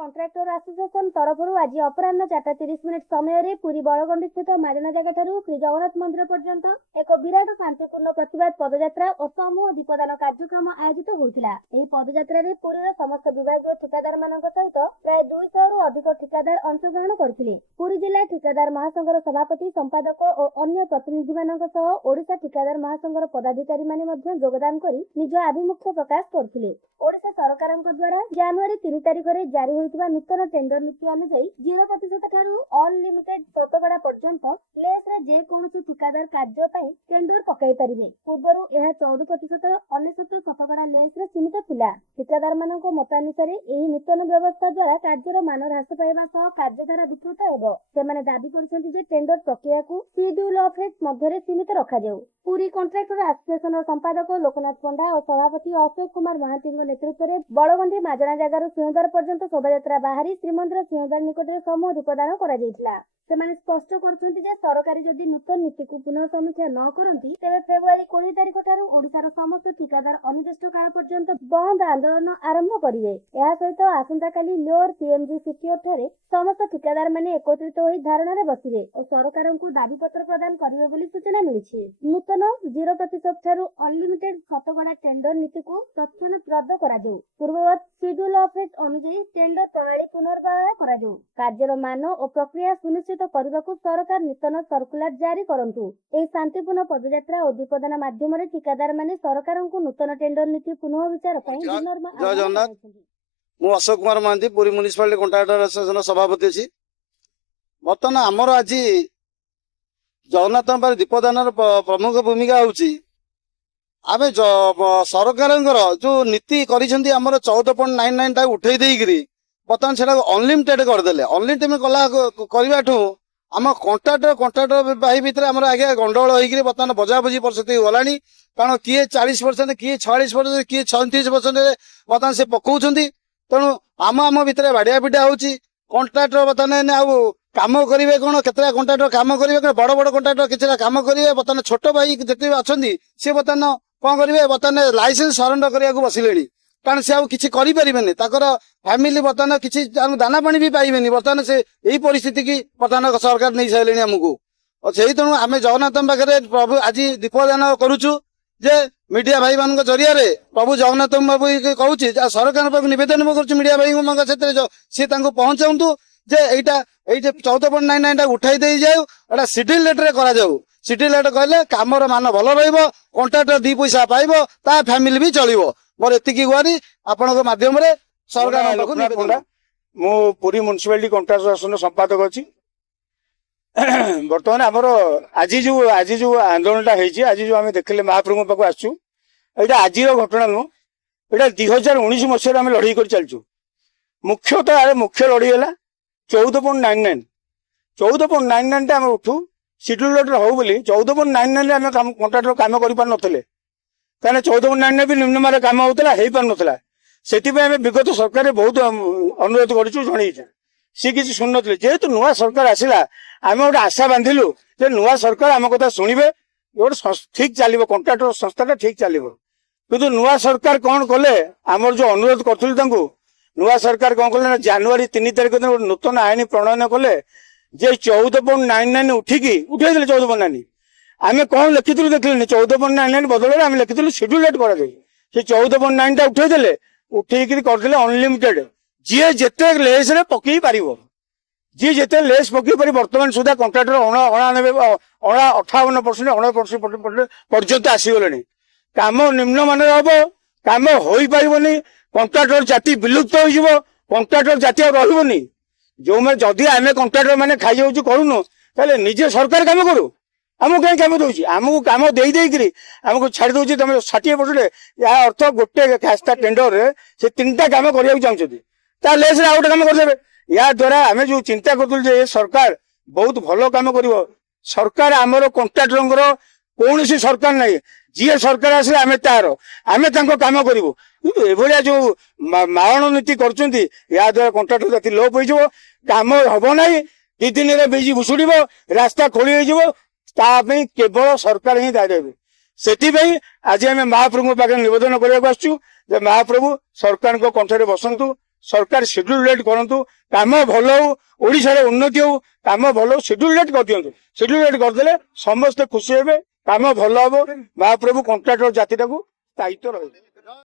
Contractor association तरफ आज अपराह 4:30 समय पुरी बड़गंडी स्थित मारिना जगह श्री जगन्नाथ मंदिर पर्यंत एक विराट शांतिपूर्ण प्रतिवाद पदयात्रा और समूह दीपदान कार्यक्रम आयोजित होता। पदयात्रा पुरीर समस्त विभाग ठिकादार मान सहित प्राय 200 रु अधिक ठिकादार अंशग्रहण करते। पुरी जिला ठिकादार महासंघर सभापति संपादक और अन्य प्रतिनिधि मान ओडिशा ठिकादार महासंघर पदाधिकारी माने योगदान कर निज आभिमुख्य प्रकाश करते। ओडिशा सरकार द्वारा जनवरी 3 तारिख में जारी होता नूतन टेंडर नीति अनुसार 0% ठारू अनलिमिटेड शतकड़ा पर्यंत लेस जेकोसी ठिकादार कार्य टेंडर पकाई पारे। पूर्व यह 14% 99 शतकड़ा लेस सीमित थिला। ठिकादार मान मतानुसार यह नूतन व्यवस्था द्वारा कार्यर मान ह्रास पाइबा सह कार्यधारा विकृत होब। सेमाने दाबी करछन्ति जे टेंडर प्रक्रिया को शेड्यूल ऑफ रेट मध्य सीमित रखा जाऊ। पुरी कॉन्ट्राक्टर एसोसिएशन संपादक लोकनाथ पंडा और सभापति अशोक कुमार महांती नेतृत्व में बड़गंडी माजना जगार सिंहद्वार पर्यंत शोभायात्रा बाहरी श्रीमंदिर सिंहद्वार निकट में समूह दीपदान कर स्पष्ट करछन्ति जे सरकारी जदि नूतन नीति को पुनः समीक्षा न करती तेज फेब्रुआरी 20 तारिख ठारू ओडिशार समस्त ठिकादार अनिर्दिष्ट काल पर्यंत बंद आंदोलन आरंभ करेंगे। यह सहित आसंता काली लोअर पीएमजी सिक्योर ठारे समस्त ठिकादार माने एकत्रित होई धारणा रे बसिरे और सरकार को दाबी पत्र प्रदान करिवे बोली सूचना मिली। नूतन 0% ठारू अनलिमिटेड शतकड़ा टेंडर नीति को तत्क्षणात रद्द करा जाऊ। पूर्ववत शेड्यूल ऑफ रेट अनुसार टेंडर प्रणाली पुनर्व्यवहार करा जाऊ। कार्यर मान और प्रक्रिया सुनिश्चित करने को सरकार नूतन सर्कुलर जारी करंतु। एही शांतिपूर्ण पदयात्रा और दीपदान माध्यम रे ठिकादार माने सरकार को नूतन टेंडर नीति पुनः विचार पई मु Ashok Kumar Mahanti Puri municipality contractor association सभापति अछि। बर्तमान आमर आज जगन्नाथ दीपदान प्रमुख भूमिका होउची। आमे सरकार जो नीति करिसेंती हमर 14.99 टा उठेई देइकरी बर्तमान सेटा अनलिमिटेड करदेले। अनलिमिटेड कला करबाठू आम कंट्राक्टर भाई भितर आम आगे गंडगोल होकर बर्तमान बजाबजी परिस्थिति गलानी। कारण किए 40% किए 46% किए 36% बर्तमान से पकाउछंती। तेणु आम भितर बाड़िया पिटा होउची। कंट्राक्टर बर्तमान आउ काम करेंगे कौन केतटा कंट्राक्टर काम करेंगे बड़ बड़ कंट्राक्टर किसी काम करेंगे। बर्तमान छोट भाई जिते अच्छा सी बर्तमान कौन करेंगे बर्तमान लाइसेंस सरेंडर करने को बसिले। कारण से किसी करें फैमिली बर्तमान किसी दाना पानी भी पाइबेनि। बर्तमान से यही परिस्थिति की बर्तमान सरकार नहीं सारे आमको से तेणु आम जगन्नाथ पाखे प्रभु आज दीपदान करुचु जे मीडिया भाई मान जरिया प्रभु जगन्नाथ बाबू कहूँ सरकार पाक निवेदन मीडिया भाई सी पहुंचाऊ जे एटा 14.99 टा उठाई दे जाऊ। एटा सिडिल लेटर करा जाऊ। सिडिल लेटर कहले कामर मान भल रहिबो कंट्राक्टर 2 पैसा पाइबो ता फैमिली भी चलिबो। मोर एतिकी गुआरी आपनको माध्यम रे सरकार पाक निवेदन। मु पुरी म्युनिसिपालिटी कॉन्ट्राक्टर एसोसिएशन संपादक अछि। वर्तमान हमर आज जो आंदोलनटा हेछि आज जो आमे देखले महाप्रभु पाक आछू एटा आजिर घटना नु एटा 2019 मसिया आमे लड़ाई कर चलछु। मुख्य लड़ाई हला 14.99 14.99 टा आमे उठू शेड्यूल लेटर हो बोली 14.99 रे आमे कंट्राक्टर काम करि पार नथले। कारण 14.99 भी निम्न मारे काम होतला हेई पार नथला। सेति पे आमे विगत सरकार बहुत अनुरोध करिछु जणैछु सी किसी सुन नथले। जेहेतु नुआ सरकार आसिला आमे गोटे आशा बांधिलु जे नुआ सरकार आम कथा शुणिबे गोटे ठीक चलिबो कंट्राक्टर संस्थाटा ठीक चलिबो। किंतु नुआ सरकार कौन कले आमर जो अनुरोध करथुलु तांको नुआ सरकार कौन कले जनवरी 3 तारिख दिन नूतन आईन प्रणयन कले जे 14.99 उठिकी उठे 14.99 आमे कौन लिखिलु देखिले 14.99 बदल आमे लिखिलु शेड्यूल रेट करा जाय। से 14.9 टा उठे देले उठेकी करदेले अनलिमिटेड जी जेते लेस रे पकई पारिबो जी जेते लेस पकई पारि। वर्तमान सुधा कंट्राक्टर 58% 59% पर्यंत आसीगले। काम निम्न मान हम काम हो पारनी। कंट्राक्टर जाति विलुप्त हो कंट्राक्टर जाति रही जो मैं जदि आम कंट्राक्टर मैंने खाई जाऊँ करूनु ताले निजे सरकार काम करू आमको कहीं काम दूसरी आमको काम देकरी आमको छाड़ी दूसरी तुम 60% या अर्थ गोटे खास्ता टेंडर से 3टा काम करने चाहते लेस आउ गए काम करदे। या द्वारा आम जो चिंता करूँ सरकार बहुत भल काम कर सरकार आमर कंट्राक्टर कौन सरकार नहीं जी सरकार आसे आम तार आम काम करूँ। एभलिया जो मारण नीति कर द्वारा कंट्राक्टर जाति लोप हो काम हम ना 2 दिन बीज भुशुड़ रास्ता खोली केवल सरकार ही दायी से आज आम महाप्रभु पाखे निवेदन करने आसचु महाप्रभु सरकार कंठे बसंतु सरकार शेड्यूल डेट करंतु काम भल हो ओडिशा उन्नति हो काम भल हो शेड्यूल डेट कर दियंतु शेड्यूल डेट करदेले समस्त खुशी हेबे काम भल हबो महाप्रभु कंट्राक्टर जाति दायित्व रहे।